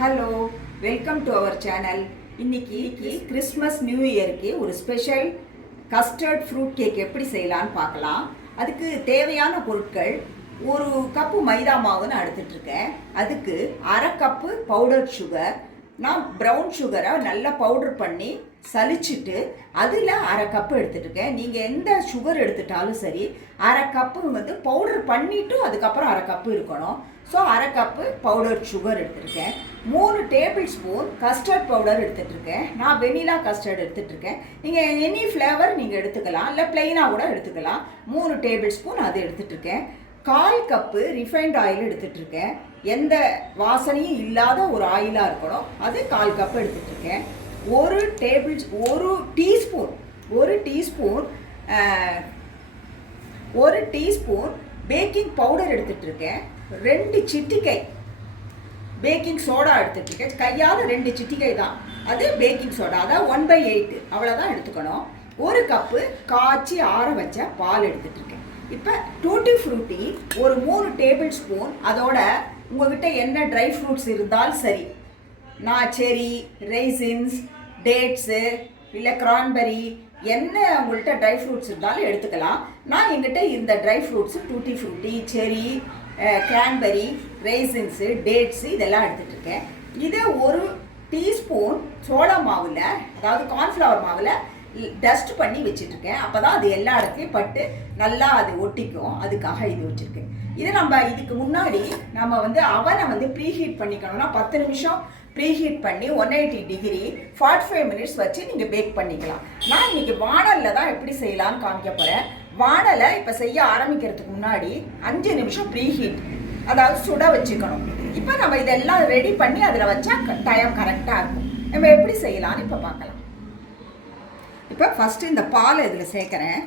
Hello, welcome to our channel. இன்னைக்கு Christmas new இயருக்கு ஒரு ஸ்பெஷல் கஸ்டர்ட் ஃப்ரூட் கேக் எப்படி செய்யலான்னு பார்க்கலாம். அதுக்கு தேவையான பொருட்கள், ஒரு கப்பு மைதா மாவு நான் எடுத்துட்ருக்கேன். அதுக்கு அரை கப்பு பவுடர் சுகர். நான் ப்ரௌன் சுகரை நல்லா பவுடர் பண்ணி சலிச்சுட்டு அதில் அரை கப்பு எடுத்துட்ருக்கேன். நீங்கள் எந்த சுகர் எடுத்துட்டாலும் சரி, அரை கப்பு பவுடர் பண்ணிவிட்டு அதுக்கப்புறம் அரை கப்பு இருக்கணும். ஸோ அரை கப்பு பவுடர் சுகர் எடுத்துருக்கேன். 3 டேபிள் ஸ்பூன் கஸ்டர்ட் பவுடர் எடுத்துகிட்ருக்கேன். நான் வெனிலா கஸ்டர்ட் எடுத்துகிட்ருக்கேன். நீங்கள் எனி ஃப்ளேவர் நீங்கள் எடுத்துக்கலாம், இல்லை ப்ளெயினாக கூட எடுத்துக்கலாம். 3 டேபிள் ஸ்பூன் அது எடுத்துகிட்ருக்கேன். 1/4 கப்பு ரிஃபைண்ட் ஆயில் எடுத்துகிட்ருக்கேன். எந்த வாசனையும் இல்லாத ஒரு ஆயிலாக இருக்கணும், அது 1/4 கப்பு எடுத்துகிட்ருக்கேன். ஒரு டீஸ்பூன் பேக்கிங் பவுடர் எடுத்துகிட்ருக்கேன். 2 சிட்டிகை பேக்கிங் சோடா எடுத்துகிட்ருக்கேன். கையால் 2 சிட்டிகை தான், அது பேக்கிங் சோடா, அதான் 1/8 அவ்வளோதான் எடுத்துக்கணும். 1 கப்பு காய்ச்சி ஆற வச்ச பால் எடுத்துகிட்ருக்கேன். இப்போ டூட்டி ஃப்ரூட்டி ஒரு 3 டேபிள் ஸ்பூன். அதோட உங்கள்கிட்ட என்ன ட்ரை ஃப்ரூட்ஸ் இருந்தாலும் சரி, நான் செரி, ரெய்சின்ஸ், டேட்ஸு, இல்லை கிரான்பெரி, என்ன உங்கள்கிட்ட ட்ரை ஃப்ரூட்ஸ் இருந்தாலும் எடுத்துக்கலாம். நான் எங்கிட்ட இந்த ட்ரை ஃப்ரூட்ஸு டூட்டி ஃப்ரூட்டி, செரி, கிரான்பெரி, ரெய்சின்ஸு, டேட்ஸு இதெல்லாம் எடுத்துகிட்ருக்கேன். இதை 1 டீஸ்பூன் சோளா மாவில், அதாவது கார்ன்ஃப்ளவர் மாவில் டஸ்ட் பண்ணி வச்சுட்ருக்கேன். அப்போ தான் அது எல்லா இடத்துலையும் பட்டு நல்லா அது ஒட்டிக்கும். அதுக்காக இது வச்சுருக்கேன். இதை இதுக்கு முன்னாடி நம்ம அவனை ப்ரீஹீட் பண்ணிக்கணும்னா 10 நிமிஷம் ப்ரீஹீட் பண்ணி 180 டிகிரி 45 மினிட்ஸ் வச்சு நீங்கள் பேக் பண்ணிக்கலாம். நான் இன்றைக்கி வானலில் தான் எப்படி செய்யலான்னு காமிக்க போகிறேன். வானலை இப்போ செய்ய ஆரம்பிக்கிறதுக்கு முன்னாடி 5 நிமிஷம் ப்ரீஹீட், அதாவது சுட வச்சுக்கணும். இப்போ நம்ம இதெல்லாம் ரெடி பண்ணி அதில் வச்சா டைம் கரெக்டாக இருக்கும். நம்ம எப்படி செய்யலான்னு இப்போ பார்க்கலாம். இப்போ ஃபஸ்ட்டு இந்த பாலை இதில் சேர்க்குறேன்.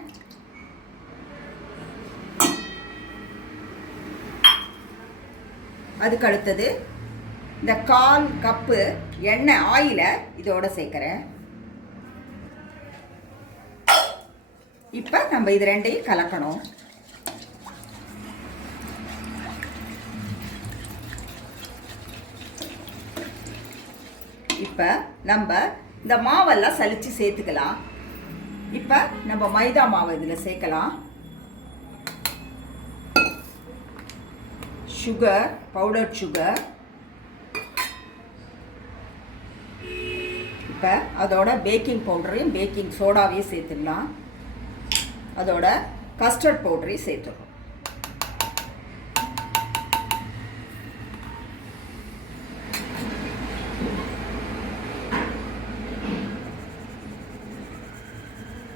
அதுக்கு அடுத்தது இந்த 1/4 கப்பு எண்ணெய் ஆயிலை இதோட சேர்க்குறேன். இப்போ நம்ம இது ரெண்டையும் கலக்கணும். இப்போ நம்ம இந்த மாவெல்லாம் சலிச்சு சேர்த்துக்கலாம். இப்போ நம்ம மைதா மாவு இதில் சேர்க்கலாம். Sugar, powder sugar. இப்போ அதோட பேக்கிங் பவுடரையும் பேக்கிங் சோடாவையும் சேர்த்துடலாம். அதோட கஸ்டர்ட் பவுடரையும் சேர்த்துடும்.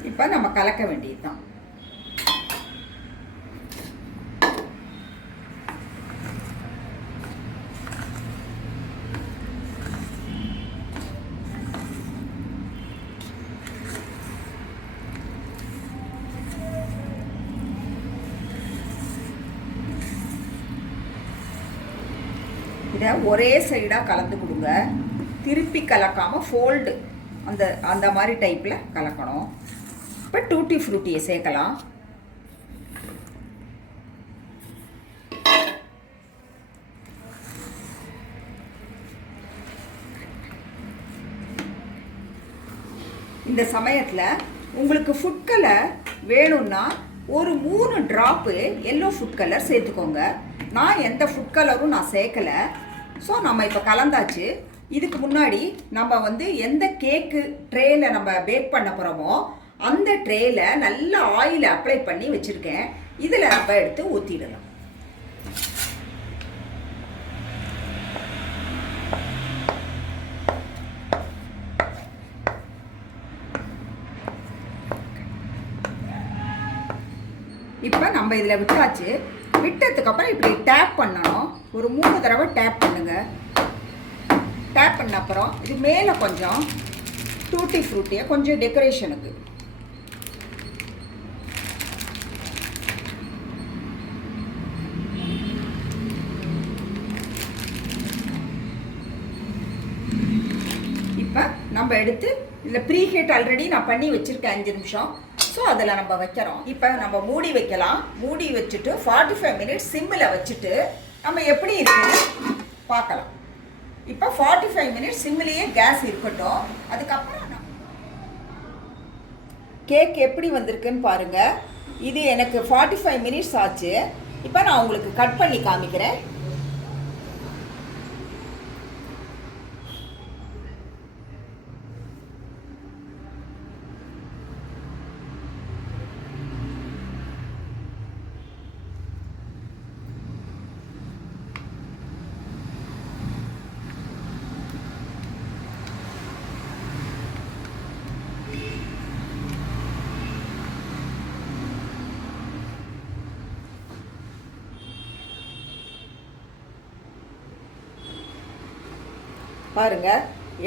இப்போ நம்ம கலக்க வேண்டியது தான். இதை ஒரே சைடாக கலந்து கொடுங்க. திருப்பி கலக்காமல் ஃபோல்டு அந்த மாதிரி டைப்பில் கலக்கணும். இப்போ டூட்டி ஃப்ரூட்டியை சேர்க்கலாம். இந்த சமயத்தில் உங்களுக்கு ஃபுட் கலர் வேணும்னா ஒரு 3 ட்ராப்பு எல்லோ ஃபுட் கலர் சேர்த்துக்கோங்க. நான் எந்த ஃபுட் கலரும் நான் சேர்க்கலை. ஸோ நம்ம இப்போ கலந்தாச்சு. இதுக்கு முன்னாடி நம்ம எந்த கேக்கு ட்ரேயில் நம்ம பேக் பண்ண போகிறோமோ அந்த ட்ரேயில் நல்ல ஆயில் அப்ளை பண்ணி வச்சுருக்கேன். இதில் நம்ம எடுத்து ஊற்றிடலாம். இப்போ நம்ம இதில் விட்டாச்சு. விட்டதுக்கப்புறம் இப்படி டேப் பண்ணணும். ஒரு 3 தடவை டேப் பண்ணுங்க. டேப் பண்ண அப்புறம் இது மேலே கொஞ்சம் டூட்டி ஃப்ரூட்டியை கொஞ்சம் டெக்கரேஷனுக்கு இப்போ நம்ம எடுத்து இதில் ப்ரீஹீட் ஆல்ரெடி நான் பண்ணி வச்சுருக்கேன் 5 நிமிஷம். ஸோ அதில் நம்ம வைக்கிறோம். இப்போ நம்ம மூடி வைக்கலாம். மூடி வச்சுட்டு 45 மினிட்ஸ் சிம்மில் வச்சுட்டு நம்ம எப்படி இருக்குன்னு பார்க்கலாம். இப்போ 45 மினிட்ஸ் சிம்மிலேயே கேஸ் இருக்கட்டும். அதுக்கப்புறம் கேக் எப்படி வந்திருக்குன்னு பாருங்கள். இது எனக்கு 45 மினிட்ஸ் ஆச்சு. இப்போ நான் உங்களுக்கு கட் பண்ணி காமிக்கிறேன். பாருங்க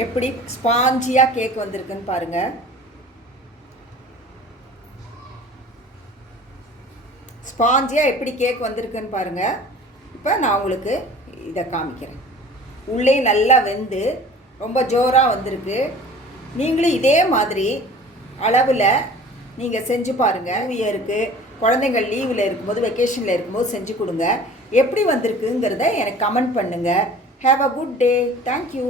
எப்படி ஸ்பாஞ்சியாக கேக் வந்திருக்குன்னு பாருங்க. ஸ்பாஞ்சியாக எப்படி கேக் வந்திருக்குன்னு பாருங்க. இப்போ நான் உங்களுக்கு இதை காமிக்கிறேன். உள்ளே நல்லா வெந்து ரொம்ப ஜோராக வந்திருக்கு. நீங்களும் இதே மாதிரி அளவில் நீங்கள் செஞ்சு பாருங்கள். நியூ இயருக்கு குழந்தைங்க லீவில் இருக்கும்போது, வெக்கேஷனில் இருக்கும்போது செஞ்சு கொடுங்க. எப்படி வந்திருக்குங்கிறத எனக்கு கமெண்ட் பண்ணுங்கள். Have a good day. Thank you.